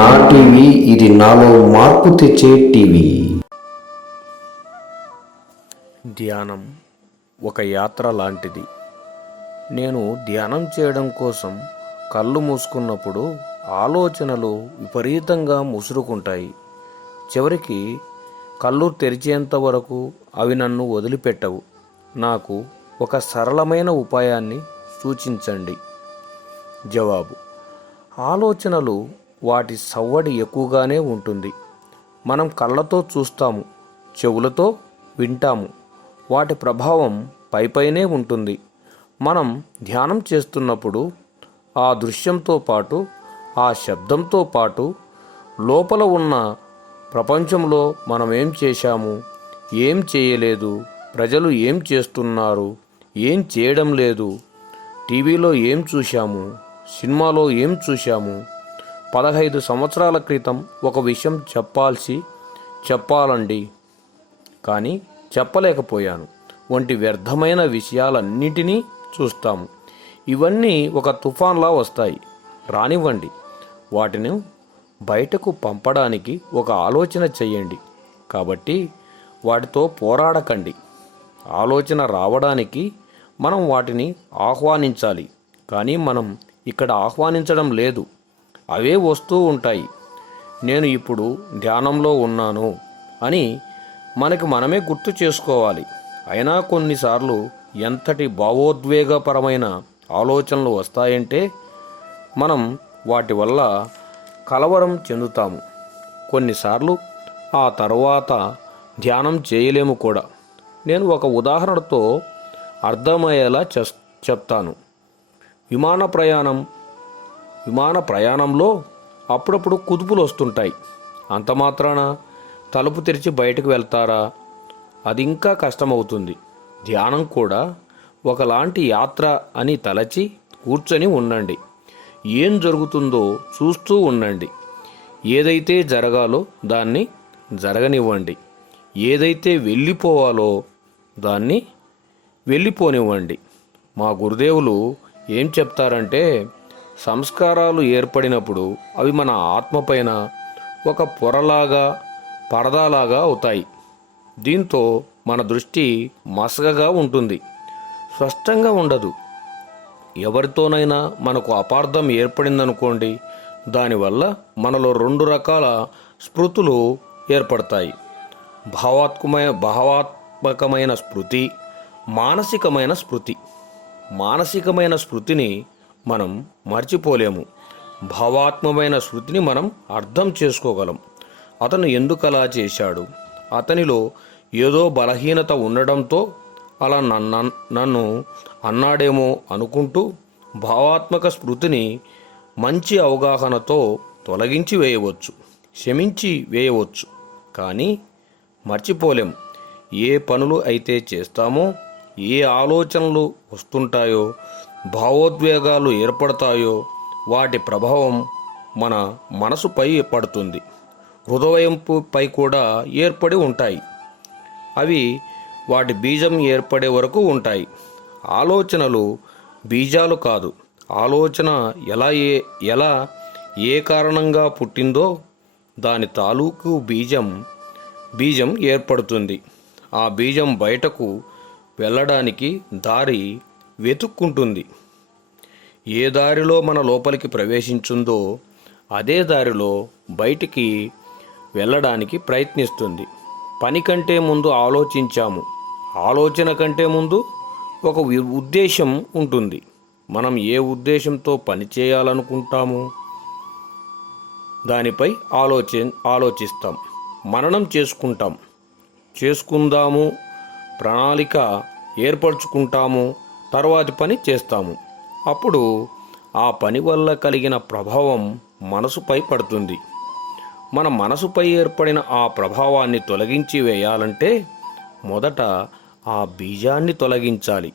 నా టీవీ ఇది నాలో మార్పు తెచ్చే టీవీ. ధ్యానం ఒక యాత్ర లాంటిది. నేను ధ్యానం చేయడం కోసం కళ్ళు మూసుకున్నప్పుడు ఆలోచనలు విపరీతంగా ముసురుకుంటాయి. చివరికి కళ్ళు తెరిచేంత వరకు అవి నన్ను వదిలిపెట్టవు. నాకు ఒక సరళమైన ఉపాయాన్ని సూచించండి. జవాబు ఆలోచనలు వాటి సవ్వడి ఎక్కువగానే ఉంటుంది. మనం కళ్ళతో చూస్తాము చెవులతో వింటాము. వాటి ప్రభావం పైపైనే ఉంటుంది. మనం ధ్యానం చేస్తున్నప్పుడు ఆ దృశ్యంతో పాటు ఆ శబ్దంతో పాటు లోపల ఉన్న ప్రపంచంలో మనం ఏం చేశాము ఏం చేయలేదు ప్రజలు ఏం చేస్తున్నారు ఏం చేయడం లేదు టీవీలో ఏం చూశాము సినిమాలో ఏం చూశాము పదహైదు సంవత్సరాల క్రితం ఒక విషయం చెప్పాల్సి చెప్పాలండి. కానీ చెప్పలేకపోయాను. వంటి వ్యర్థమైన విషయాలన్నిటినీ చూస్తాము. ఇవన్నీ ఒక తుఫాన్లా వస్తాయి. రానివ్వండి. వాటిని బయటకు పంపడానికి ఒక ఆలోచన చెయ్యండి కాబట్టి వాటితో పోరాడకండి. ఆలోచన రావడానికి మనం వాటిని ఆహ్వానించాలి. కానీ మనం ఇక్కడ ఆహ్వానించడం లేదు. అవే వస్తూ ఉంటాయి. నేను ఇప్పుడు ధ్యానంలో ఉన్నాను అని మనకి మనమే గుర్తు చేసుకోవాలి. అయినా కొన్నిసార్లు ఎంతటి భావోద్వేగపరమైన ఆలోచనలు వస్తాయంటే మనం వాటి వల్ల కలవరం చెందుతాము. కొన్నిసార్లు ఆ తర్వాత ధ్యానం చేయలేము కూడా. నేను ఒక ఉదాహరణతో అర్థమయ్యేలా చెప్తాను. విమాన ప్రయాణం విమాన ప్రయాణంలో అప్పుడప్పుడు కుదుపులు వస్తుంటాయి. అంత మాత్రాన తలుపు తెరిచి బయటకు వెళ్తారా? అది ఇంకా కష్టమవుతుంది. ధ్యానం కూడా ఒకలాంటి యాత్ర అని తలచి కూర్చొని ఉండండి. ఏం జరుగుతుందో చూస్తూ ఉండండి. ఏదైతే జరగాలో దాన్ని జరగనివ్వండి. ఏదైతే వెళ్ళిపోవాలో దాన్ని వెళ్ళిపోనివ్వండి. మా గురుదేవులు ఏం చెప్తారంటే సంస్కారాలు ఏర్పడినప్పుడు అవి మన ఆత్మపైన ఒక పొరలాగా పరదాలాగా అవుతాయి. దీంతో మన దృష్టి మసగగా ఉంటుంది. స్పష్టంగా ఉండదు. ఎవరితోనైనా మనకు అపార్థం ఏర్పడిందనుకోండి దానివల్ల మనలో రెండు రకాల స్మృతులు ఏర్పడతాయి. భావాత్మకమైన భావాత్మకమైన స్మృతి మానసికమైన స్మృతి. మానసికమైన స్మృతిని మనం మర్చిపోలేము. భావాత్మమైన స్మృతిని మనం అర్థం చేసుకోగలం. అతను ఎందుకు అలా చేశాడు? అతనిలో ఏదో బలహీనత ఉండడంతో అలా నన్ను నన్ను అన్నాడేమో అనుకుంటూ భావాత్మక స్మృతిని మంచి అవగాహనతో తొలగించి వేయవచ్చు క్షమించి వేయవచ్చు. కానీ మర్చిపోలేం. ఏ పనులు అయితే చేస్తామో ఏ ఆలోచనలు వస్తుంటాయో భావోద్వేగాలు ఏర్పడతాయో వాటి ప్రభావం మన మనసుపై పడుతుంది. హృదయంపై కూడా ఏర్పడి ఉంటాయి. అవి వాటి బీజం ఏర్పడే వరకు ఉంటాయి. ఆలోచనలు బీజాలు కాదు. ఆలోచన ఎలా ఏ ఎలా ఏ కారణంగా పుట్టిందో దాని తాలూకు బీజం బీజం ఏర్పడుతుంది. ఆ బీజం బయటకు వెళ్ళడానికి దారి వెతుక్కుంటుంది. ఏ దారిలో మన లోపలికి ప్రవేశించుందో అదే దారిలో బయటికి వెళ్ళడానికి ప్రయత్నిస్తుంది. పని కంటే ముందు ఆలోచించాము. ఆలోచన కంటే ముందు ఒక ఉద్దేశం ఉంటుంది. మనం ఏ ఉద్దేశంతో పని చేయాలనుకుంటాము? దానిపై ఆలోచి ఆలోచిస్తాం. మననం చేసుకుంటాం. చేసుకుందాము. ప్రణాళిక ఏర్పరచుకుంటాము. తర్వాతి పని చేస్తాము. అప్పుడు ఆ పని వల్ల కలిగిన ప్రభావం మనసుపై పడుతుంది. మన మనసుపై ఏర్పడిన ఆ ప్రభావాన్ని తొలగించి వేయాలంటే మొదట ఆ బీజాన్ని తొలగించాలి.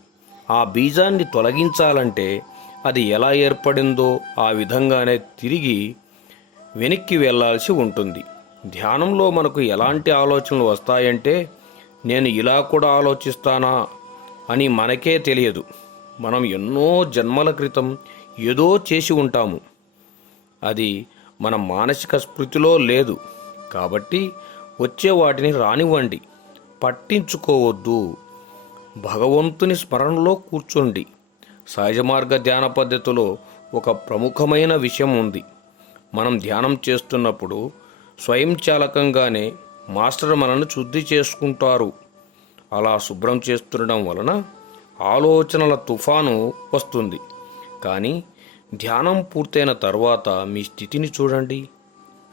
ఆ బీజాన్ని తొలగించాలంటే అది ఎలా ఏర్పడిందో ఆ విధంగానే తిరిగి వెనక్కి వెళ్ళాల్సి ఉంటుంది. ధ్యానంలో మనకు ఎలాంటి ఆలోచనలు వస్తాయంటే నేను ఇలా కూడా ఆలోచిస్తానా అని మనకే తెలియదు. మనం ఎన్నో జన్మల క్రితం ఏదో చేసి ఉంటాము. అది మన మానసిక స్మృతిలో లేదు. కాబట్టి వచ్చే వాటిని రానివ్వండి. పట్టించుకోవద్దు. భగవంతుని స్మరణలో కూర్చోండి. సహజ మార్గ ధ్యాన పద్ధతిలో ఒక ప్రముఖమైన విషయం ఉంది. మనం ధ్యానం చేస్తున్నప్పుడు స్వయంచాలకంగానే మాస్టర్ మనల్ని శుద్ధి చేసుకుంటారు. అలా శుభ్రం చేస్తుండడం వలన ఆలోచనల తుఫాను వస్తుంది. కానీ ధ్యానం పూర్తయిన తర్వాత మీ స్థితిని చూడండి.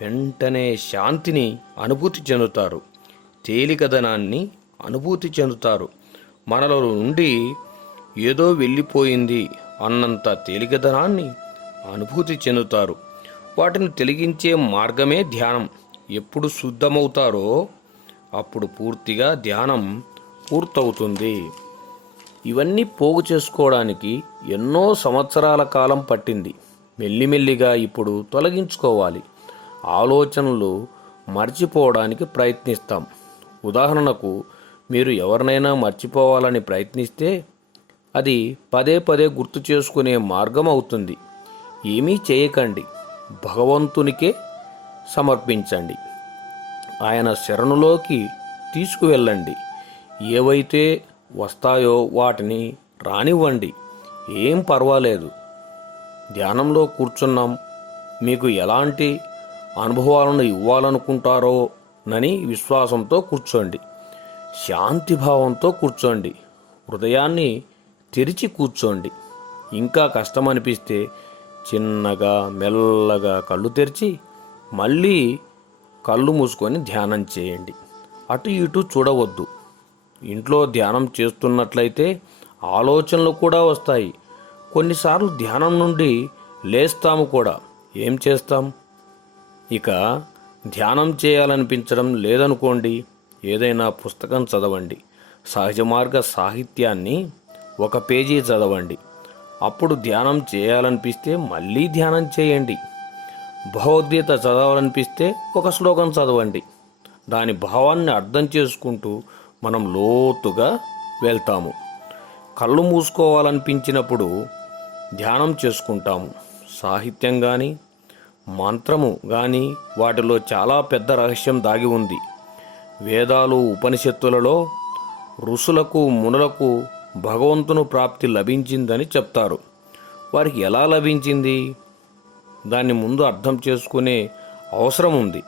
వెంటనే శాంతిని అనుభూతి చెందుతారు. తేలికదనాన్ని అనుభూతి చెందుతారు. మనలో నుండి ఏదో వెళ్ళిపోయింది అన్నంత తేలికదనాన్ని అనుభూతి చెందుతారు. వాటిని తొలగించే మార్గమే ధ్యానం. ఎప్పుడు శుద్ధమవుతారో అప్పుడు పూర్తిగా ధ్యానం పూర్తవుతుంది. ఇవన్నీ పోగు చేసుకోవడానికి ఎన్నో సంవత్సరాల కాలం పట్టింది. మెల్లిమెల్లిగా ఇప్పుడు తొలగించుకోవాలి. ఆలోచనలు మర్చిపోవడానికి ప్రయత్నిస్తాం. ఉదాహరణకు మీరు ఎవరినైనా మర్చిపోవాలని ప్రయత్నిస్తే అది పదే పదే గుర్తు చేసుకునే మార్గం అవుతుంది. ఏమీ చేయకండి. భగవంతునికే సమర్పించండి. ఆయన శరణులోకి తీసుకువెళ్ళండి. ఏవైతే వస్తాయో వాటిని రానివ్వండి. ఏం పర్వాలేదు. ధ్యానంలో కూర్చున్నాం. మీకు ఎలాంటి అనుభవాలను ఇవ్వాలనుకుంటారో నని విశ్వాసంతో కూర్చోండి. శాంతి భావంతో కూర్చోండి. హృదయాన్ని తెరిచి కూర్చోండి. ఇంకా కష్టం అనిపిస్తే చిన్నగా మెల్లగా కళ్ళు తెరిచి మళ్ళీ కళ్ళు మూసుకొని ధ్యానం చేయండి. అటు ఇటు చూడవద్దు. ఇంట్లో ధ్యానం చేస్తున్నట్లయితే ఆలోచనలు కూడా వస్తాయి. కొన్నిసార్లు ధ్యానం నుండి లేస్తాము కూడా. ఏం చేస్తాం? ఇక ధ్యానం చేయాలనిపించడం లేదనుకోండి. ఏదైనా పుస్తకం చదవండి. సహజ మార్గ సాహిత్యాన్ని ఒక పేజీ చదవండి. అప్పుడు ధ్యానం చేయాలనిపిస్తే మళ్ళీ ధ్యానం చేయండి. భగవద్గీత చదవాలనిపిస్తే ఒక శ్లోకం చదవండి. దాని భావాన్ని అర్థం చేసుకుంటూ మనం లోతుగా వెళ్తాము. కళ్ళు మూసుకోవాలనిపించినప్పుడు ధ్యానం చేసుకుంటాము. సాహిత్యం కానీ మంత్రము కానీ వాటిలో చాలా పెద్ద రహస్యం దాగి ఉంది. వేదాలు ఉపనిషత్తులలో ఋషులకు మునులకు భగవంతుని ప్రాప్తి లభించిందని చెప్తారు. వారికి ఎలా లభించింది? దాన్ని ముందు అర్థం చేసుకునే అవసరం ఉంది.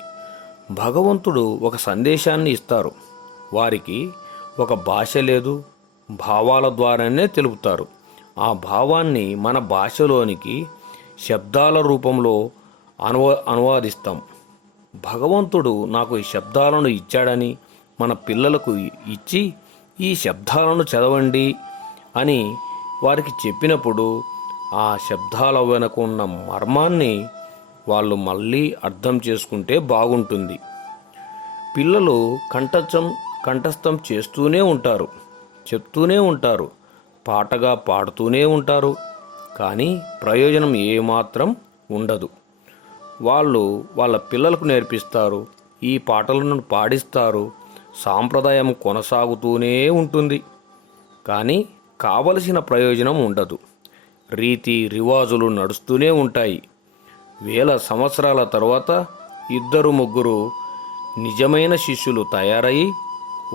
భగవంతుడు ఒక సందేశాన్ని ఇస్తారు. వారికి ఒక భాష లేదు భావాల ద్వారానే తెలుపుతారు. ఆ భావాన్ని మన భాషలోనికి శబ్దాల రూపంలో అనువా అనువాదిస్తాం. భగవంతుడు నాకు ఈ శబ్దాలను ఇచ్చాడని మన పిల్లలకు ఇచ్చి ఈ శబ్దాలను చదవండి అని వారికి చెప్పినప్పుడు ఆ శబ్దాల వెనుక ఉన్న మర్మాన్ని వాళ్ళు మళ్ళీ అర్థం చేసుకుంటే బాగుంటుంది. పిల్లలు కంఠస్థం కంఠస్థం చేస్తూనే ఉంటారు చెప్తూనే ఉంటారు పాటగా పాడుతూనే ఉంటారు కానీ ప్రయోజనం ఏమాత్రం ఉండదు. వాళ్ళు వాళ్ళ పిల్లలకు నేర్పిస్తారు ఈ పాటలను పాడిస్తారు సాంప్రదాయం కొనసాగుతూనే ఉంటుంది. కానీ కావలసిన ప్రయోజనం ఉండదు. రీతి రివాజులు నడుస్తూనే ఉంటాయి. వేల సంవత్సరాల తర్వాత ఇద్దరు ముగ్గురు నిజమైన శిష్యులు తయారయ్యి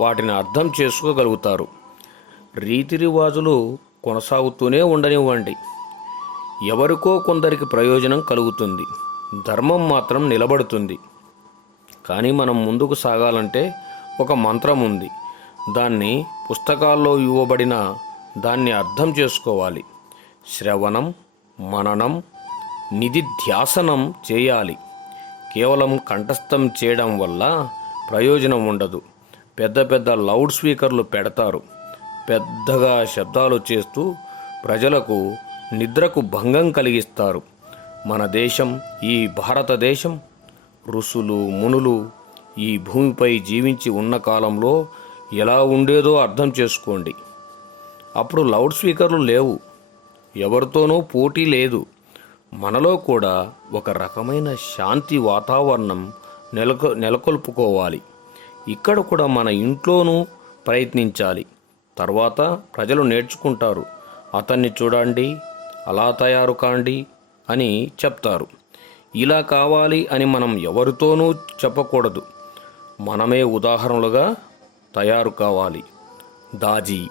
వాటిని అర్థం చేసుకోగలుగుతారు. రీతి రివాజులు కొనసాగుతూనే ఉండనివ్వండి. ఎవరికో కొందరికి ప్రయోజనం కలుగుతుంది. ధర్మం మాత్రం నిలబడుతుంది. కానీ మనం ముందుకు సాగాలంటే ఒక మంత్రం ఉంది. దాన్ని పుస్తకాల్లో ఇవ్వబడిన దాన్ని అర్థం చేసుకోవాలి. శ్రవణం మననం నిధిధ్యాసనం చేయాలి. కేవలం కంఠస్థం చేయడం వల్ల ప్రయోజనం ఉండదు. పెద్ద పెద్ద లౌడ్ స్పీకర్లు పెడతారు. పెద్దగా శబ్దాలు చేస్తూ ప్రజలకు నిద్రకు భంగం కలిగిస్తారు. మన దేశం ఈ భారతదేశం ఋషులు మునులు ఈ భూమిపై జీవించి ఉన్న కాలంలో ఎలా ఉండేదో అర్థం చేసుకోండి. అప్పుడు లౌడ్ స్పీకర్లు లేవు. ఎవరితోనూ పోటీ లేదు. మనలో కూడా ఒక రకమైన శాంతి వాతావరణం నెలకొ నెలకొల్పుకోవాలి. ఇక్కడ కూడా మన ఇంట్లోనూ ప్రయత్నించాలి. తర్వాత ప్రజలు నేర్చుకుంటారు. అతన్ని చూడండి అలా తయారు కాండి అని చెప్తారు. ఇలా కావాలి అని మనం ఎవరితోనూ చెప్పకూడదు. మనమే ఉదాహరణలుగా తయారు కావాలి. దాజీ